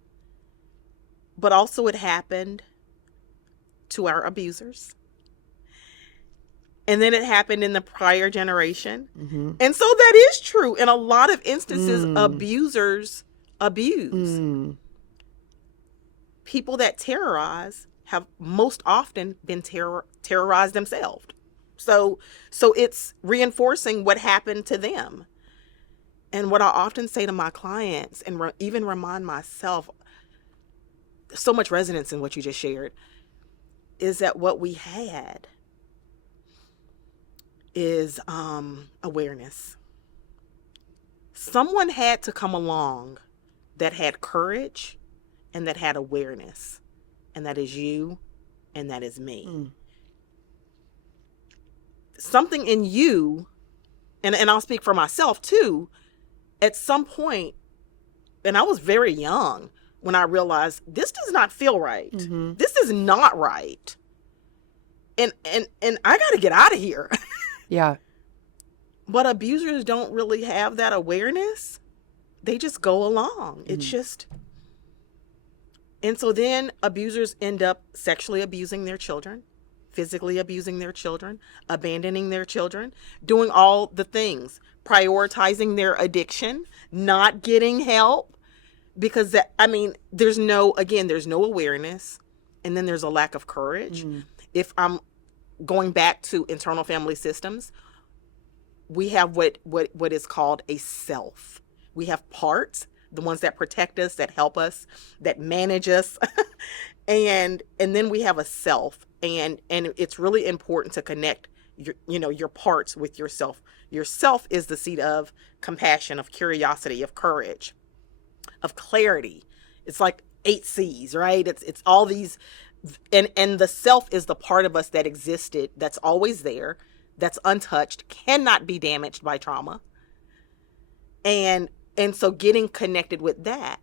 but also it happened to our abusers. And then it happened in the prior generation. And so that is true. In a lot of instances, abusers abuse. People that terrorize have most often been terrorized themselves. So it's reinforcing what happened to them. And what I often say to my clients and even remind myself, so much resonance in what you just shared, is that what we had is awareness. Someone had to come along that had courage and that had awareness. And that is you, and that is me. Something in you, and I'll speak for myself too, at some point, and I was very young when I realized this does not feel right. This is not right. And I got to get out of here. Yeah. But abusers don't really have that awareness. they just go along. It's just, and so then abusers end up sexually abusing their children, physically abusing their children, abandoning their children, doing all the things, prioritizing their addiction, not getting help, because that, I mean, there's no awareness, and then there's a lack of courage. If I'm going back to internal family systems, we have what is called a self. We have parts, the ones that protect us, that help us, that manage us, and then we have a self, and it's really important to connect your parts with yourself. Your self is the seat of compassion, of curiosity, of courage, of clarity. It's like 8 C's, right? It's all these, and the self is the part of us that existed, that's always there, that's untouched, cannot be damaged by trauma. And so getting connected with that,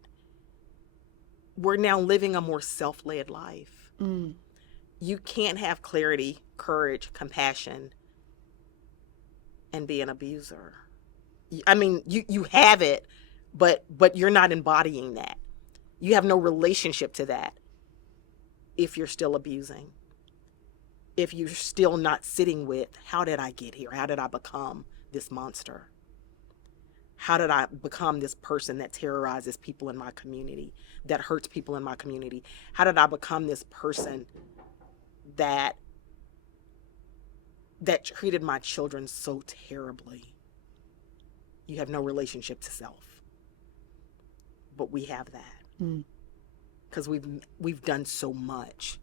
we're now living a more self-led life. You can't have clarity, courage, compassion, and be an abuser. I mean, you have it, but you're not embodying that. You have no relationship to that if you're still abusing. If you're still not sitting with, how did I get here? How did I become this monster? How did I become this person that terrorizes people in my community, that hurts people in my community? How did I become this person that treated my children so terribly? You have no relationship to self. But we have that. Because we've done so much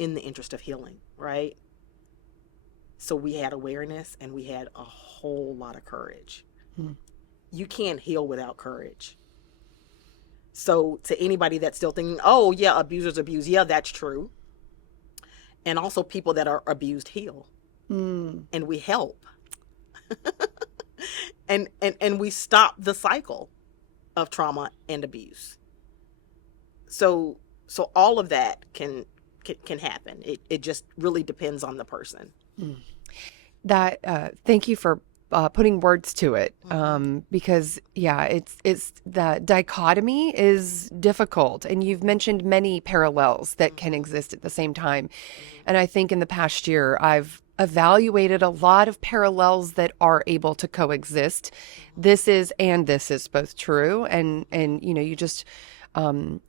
in the interest of healing, right? So we had awareness, and we had a whole lot of courage. You can't heal without courage. So to anybody that's still thinking, oh yeah, abusers abuse, yeah, that's true. And also people that are abused heal. And we help. and we stop the cycle of trauma and abuse. So all of that can happen. It just really depends on the person. That thank you for putting words to it, because it's the dichotomy is difficult, and you've mentioned many parallels that can exist at the same time. And I think in the past year I've evaluated a lot of parallels that are able to coexist. This is both true, and you just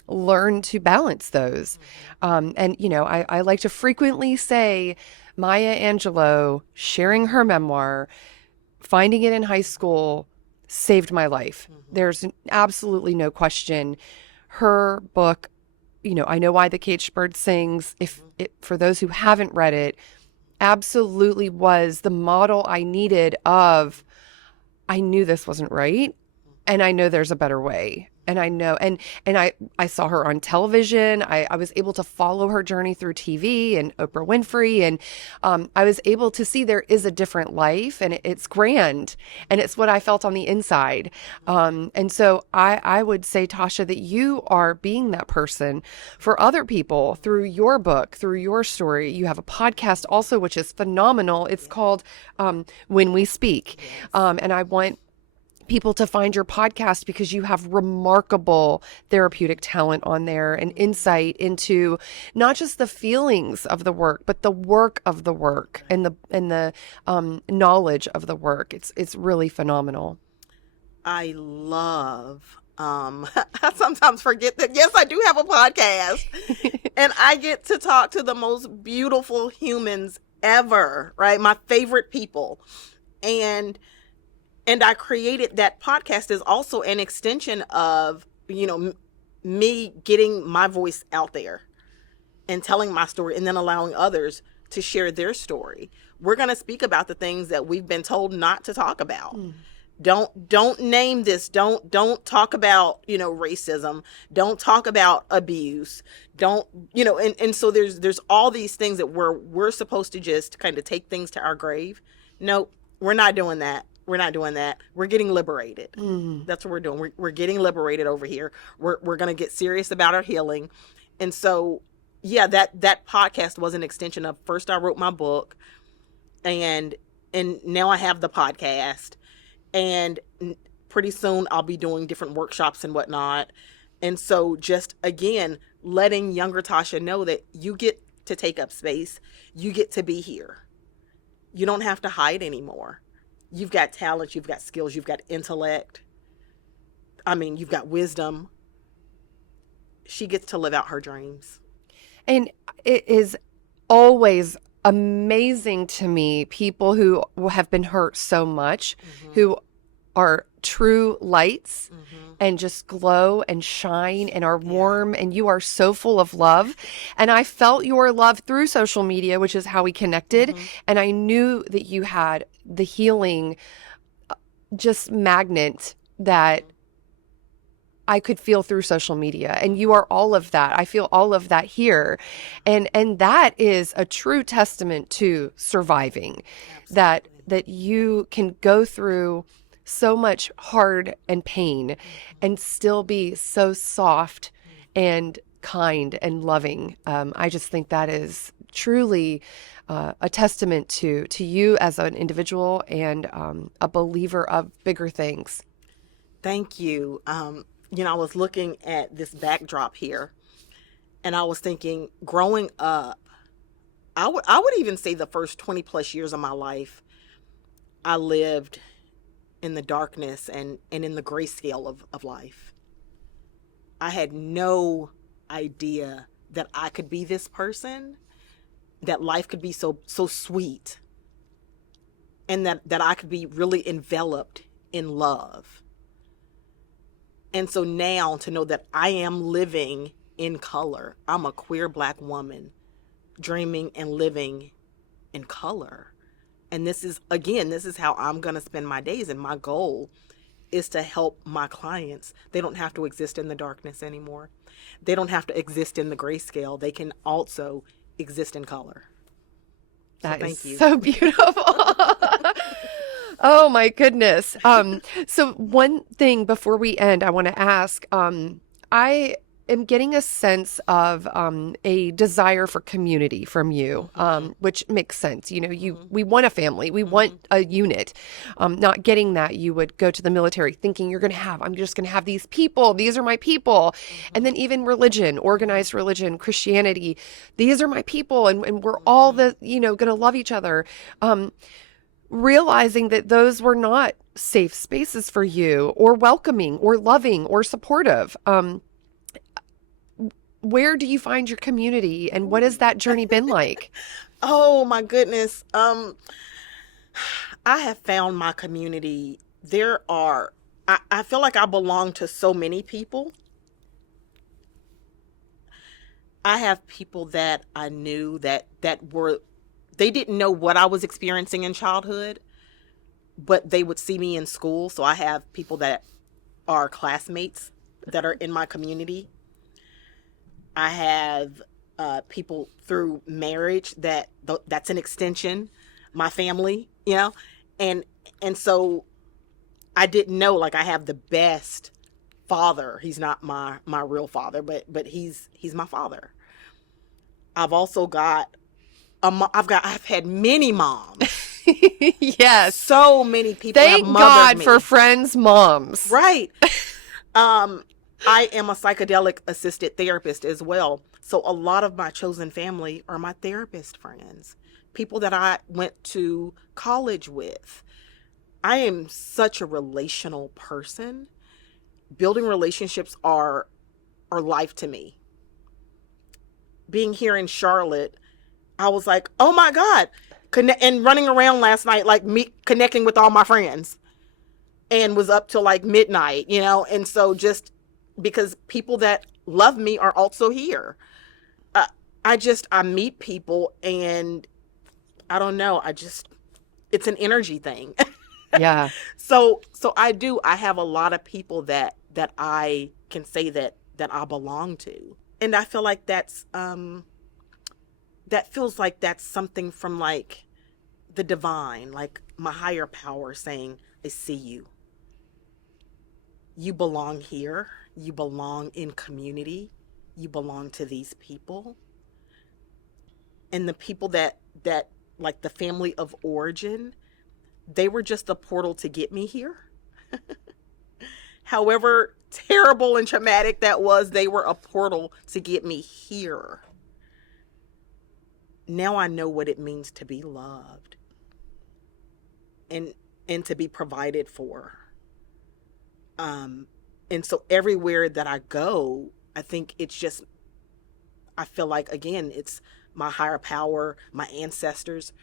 learn to balance those. And I like to frequently say Maya Angelou sharing her memoir, finding it in high school, saved my life. There's absolutely no question. Her book, I Know Why the Caged Bird Sings, for those who haven't read it, absolutely was the model I needed of, I knew this wasn't right, and I know there's a better way. And I know, and I saw her on television. I was able to follow her journey through TV and Oprah Winfrey. And I was able to see there is a different life, and it's grand, and it's what I felt on the inside. And so I would say, Tasha, that you are being that person for other people through your book, through your story. You have a podcast also, which is phenomenal. It's called When We Speak. And I want people to find your podcast because you have remarkable therapeutic talent on there and insight into not just the feelings of the work, but the work of the work and the knowledge of the work. It's really phenomenal. I love, I sometimes forget that, yes, I do have a podcast and I get to talk to the most beautiful humans ever, right? My favorite people. And I created that podcast is also an extension of, me getting my voice out there and telling my story, and then allowing others to share their story. We're going to speak about the things that we've been told not to talk about. Don't name this. Don't talk about, racism. Don't talk about abuse. Don't, and so there's all these things that we're supposed to just kind of take things to our grave. No, we're not doing that. We're not doing that. We're getting liberated. That's what we're doing. We're getting liberated over here. We're going to get serious about our healing. And so, yeah, that podcast was an extension of, first I wrote my book, and now I have the podcast. And pretty soon I'll be doing different workshops and whatnot. And so just again, letting younger Tasha know that you get to take up space. You get to be here. You don't have to hide anymore. You've got talent, you've got skills, you've got intellect. I mean, you've got wisdom. She gets to live out her dreams. And it is always amazing to me, people who have been hurt so much, who are true lights and just glow and shine and are warm, and you are so full of love. And I felt your love through social media, which is how we connected. And I knew that you had the healing just magnet that I could feel through social media, and you are all of that. I feel all of that here. And that is a true testament to surviving. That you can go through so much hard and pain and still be so soft and kind and loving. I just think that is truly a testament to you as an individual and a believer of bigger things. Thank you. I was looking at this backdrop here, and I was thinking, growing up, I would even say the first 20 plus years of my life, I lived in the darkness and in the grayscale of life. I had no idea that I could be this person, that life could be so sweet, and that I could be really enveloped in love. And so now to know that I am living in color, I'm a queer Black woman dreaming and living in color. And this is how I'm going to spend my days. And my goal is to help my clients. They don't have to exist in the darkness anymore. They don't have to exist in the grayscale. They can also exist in color. That is so beautiful. Oh my goodness. So one thing before we end, I want to ask, I am getting a sense of a desire for community from you, which makes sense. We want a family, we want a unit. Not getting that, you would go to the military thinking I'm just going to have these people. These are my people. And then even religion, organized religion, Christianity, these are my people. And we're all going to love each other. Realizing that those were not safe spaces for you, or welcoming, or loving, or supportive. Where do you find your community, and what has that journey been like? Oh my goodness. I have found my community. I feel like I belong to so many people. I have people that I knew that they didn't know what I was experiencing in childhood, but they would see me in school. So I have people that are classmates that are in my community. I have people through marriage that's an extension, my family, and so I didn't know, like, I have the best father. He's not my real father, but he's my father. I've also got I've had many moms. Yes. So many people Thank have mothered God me. for friends' moms. Right. I am a psychedelic assisted therapist as well. So a lot of my chosen family are my therapist friends, people that I went to college with. I am such a relational person. Building relationships are life to me. Being here in Charlotte, I was like, oh my God, and running around last night, like me connecting with all my friends, and was up till like midnight, and so just because people that love me are also here. I meet people, and I don't know, it's an energy thing. Yeah. So I have a lot of people that I can say that I belong to. And I feel like that feels like that's something from like the divine, like my higher power saying, I see you. You belong here. You belong in community. You belong to these people. And the people that like the family of origin, they were just a portal to get me here. however terrible and traumatic that was, they were a portal to get me here. Now I know what it means to be loved and to be provided for. And so everywhere that I go, I think it's just, I feel like, again, it's my higher power, my ancestors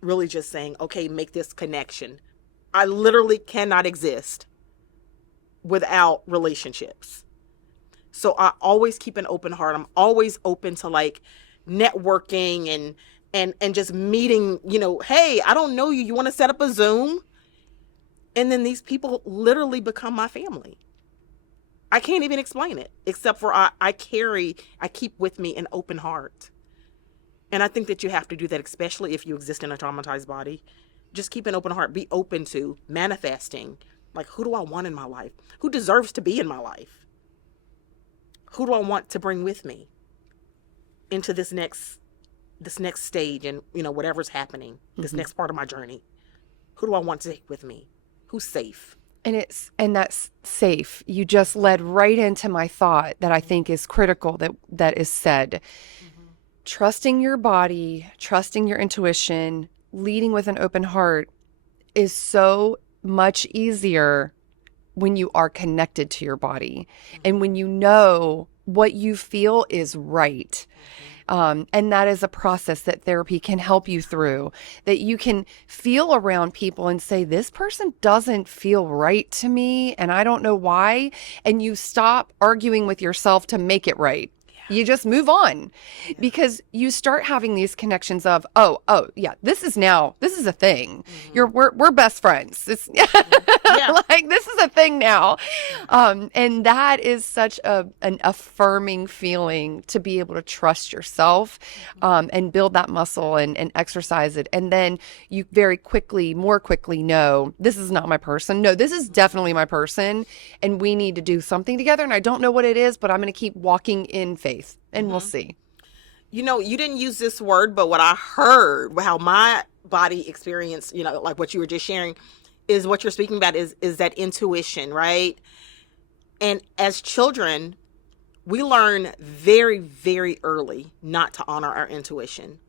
really just saying, okay, make this connection. I literally cannot exist without relationships. So I always keep an open heart. I'm always open to like networking and just meeting, hey, I don't know you. You want to set up a Zoom? And then these people literally become my family. I can't even explain it, except for I keep with me an open heart. And I think that you have to do that, especially if you exist in a traumatized body. Just keep an open heart. Be open to manifesting. Like, who do I want in my life? Who deserves to be in my life? Who do I want to bring with me into this next stage and, whatever's happening, this next part of my journey? Who do I want to take with me? Who's safe? And that's safe. You just led right into my thought that I think is critical that is said. Trusting your body, trusting your intuition, leading with an open heart is so much easier when you are connected to your body and when you know what you feel is right. And that is a process that therapy can help you through, that you can feel around people and say, this person doesn't feel right to me, and I don't know why. And you stop arguing with yourself to make it right. You just move on because you start having these connections of, oh, yeah, this is a thing. We're best friends. It's like, this is a thing now. And that is such an affirming feeling to be able to trust yourself, and build that muscle and exercise it. And then you more quickly know, this is not my person. No, this is definitely my person. And we need to do something together. And I don't know what it is, but I'm going to keep walking in faith. And we'll see. You didn't use this word, but what I heard, how my body experienced, like what you were just sharing, is what you're speaking about is that intuition, right? And as children, we learn very, very early not to honor our intuition.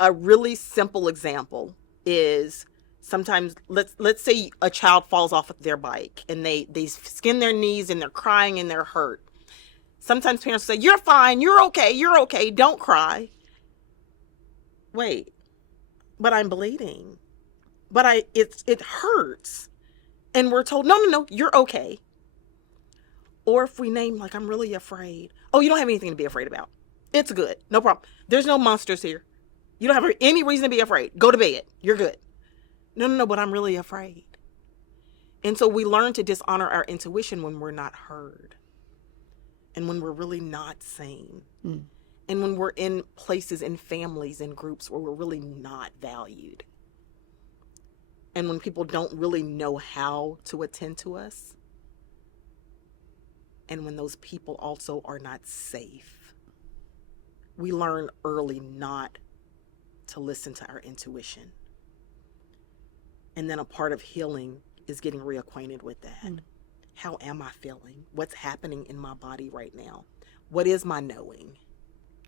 A really simple example is sometimes, let's say a child falls off of their bike and they skin their knees and they're crying and they're hurt. Sometimes parents say, you're fine, you're okay, don't cry. Wait, but I'm bleeding. But it hurts. And we're told, no, you're okay. Or if we name, like, I'm really afraid. Oh, you don't have anything to be afraid about. It's good, no problem. There's no monsters here. You don't have any reason to be afraid. Go to bed, you're good. No, but I'm really afraid. And so we learn to dishonor our intuition when we're not heard. And when we're really not sane. And when we're in places, in families, in groups where we're really not valued. And when people don't really know how to attend to us. And when those people also are not safe. We learn early not to listen to our intuition. And then a part of healing is getting reacquainted with that. How am I feeling? What's happening in my body right now? What is my knowing?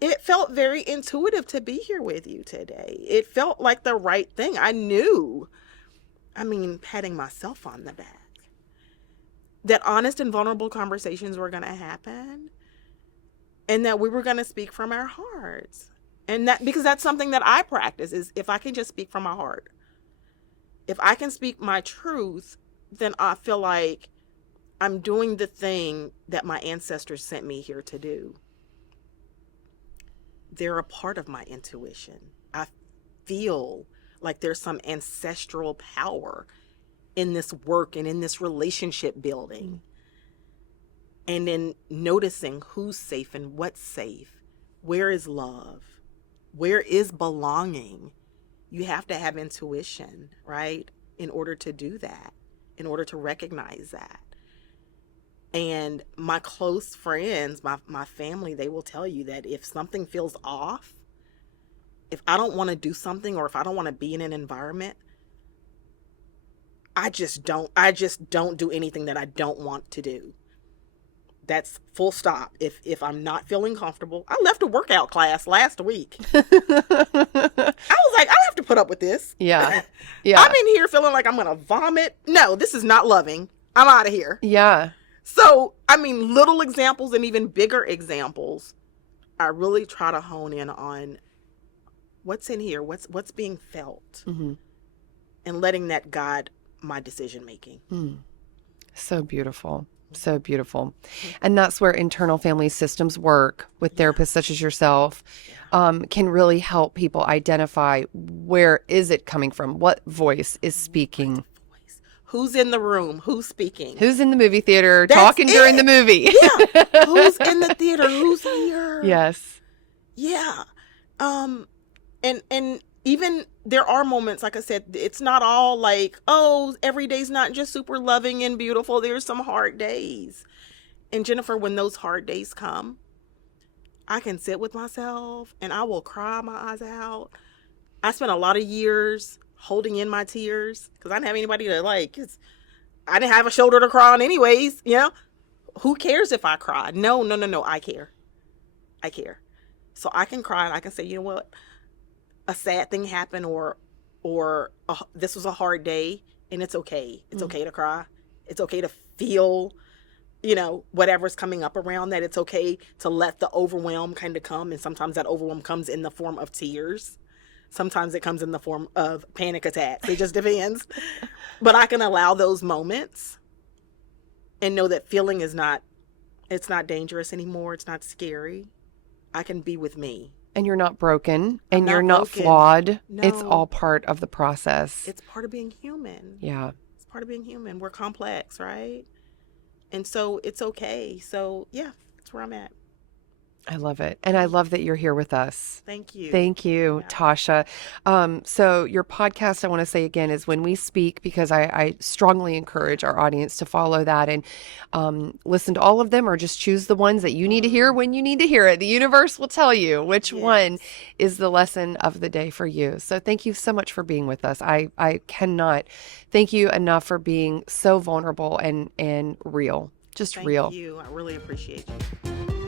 It felt very intuitive to be here with you today. It felt like the right thing. I knew, patting myself on the back, that honest and vulnerable conversations were going to happen and that we were going to speak from our hearts. And that, because that's something that I practice, is if I can just speak from my heart, if I can speak my truth, then I feel like I'm doing the thing that my ancestors sent me here to do. They're a part of my intuition. I feel like there's some ancestral power in this work and in this relationship building. And in noticing who's safe and what's safe. Where is love? Where is belonging? You have to have intuition, right? In order to do that, in order to recognize that. And my close friends, my family, they will tell you that if something feels off, if I don't want to do something or if I don't want to be in an environment, I just don't do anything that I don't want to do. That's full stop. If I'm not feeling comfortable, I left a workout class last week. I was like, I don't have to put up with this. Yeah. Yeah. I'm in here feeling like I'm going to vomit. No, this is not loving. I'm out of here. Yeah. So, I mean, little examples and even bigger examples, I really try to hone in on what's in here, what's being felt, Mm-hmm. and letting that guide my decision making. So beautiful. So beautiful. And that's where internal family systems work with therapists such as yourself, can really help people identify where is it coming from? What voice is speaking? Who's in the room? Who's speaking? Who's in the movie theater That's talking during the movie? Yeah. Who's in the theater? Who's here? Yes. Yeah. And even there are moments, like I said, it's not all like, oh, every day's not just super loving and beautiful. There's some hard days. And Jennifer, when those hard days come, I can sit with myself and I will cry my eyes out. I spent a lot of years holding in my tears because I didn't have anybody to I didn't have a shoulder to cry on anyways. You know, who cares if I cry? No. I care. So I can cry and I can say, you know what? A sad thing happened or this was a hard day, and it's okay. It's okay to cry. It's okay to feel, whatever's coming up around that. It's okay to let the overwhelm kind of come. And sometimes that overwhelm comes in the form of tears. Sometimes it comes in the form of panic attacks. It just depends. But I can allow those moments and know that feeling it's not dangerous anymore. It's not scary. I can be with me. And you're not broken and you're not not broken. flawed. No. It's all part of the process. It's part of being human. Yeah. It's part of being human. We're complex, right? And so it's okay. So yeah, that's where I'm at. I love it. And I love that you're here with us. Thank you. Thank you, Yeah. Tasha. So your podcast, I want to say again, is When We Speak, because I strongly encourage our audience to follow that and listen to all of them, or just choose the ones that you need to hear when you need to hear it. The universe will tell you which one is the lesson of the day for you. So thank you so much for being with us. I cannot thank you enough for being so vulnerable and real, just real. Thank you. I really appreciate you.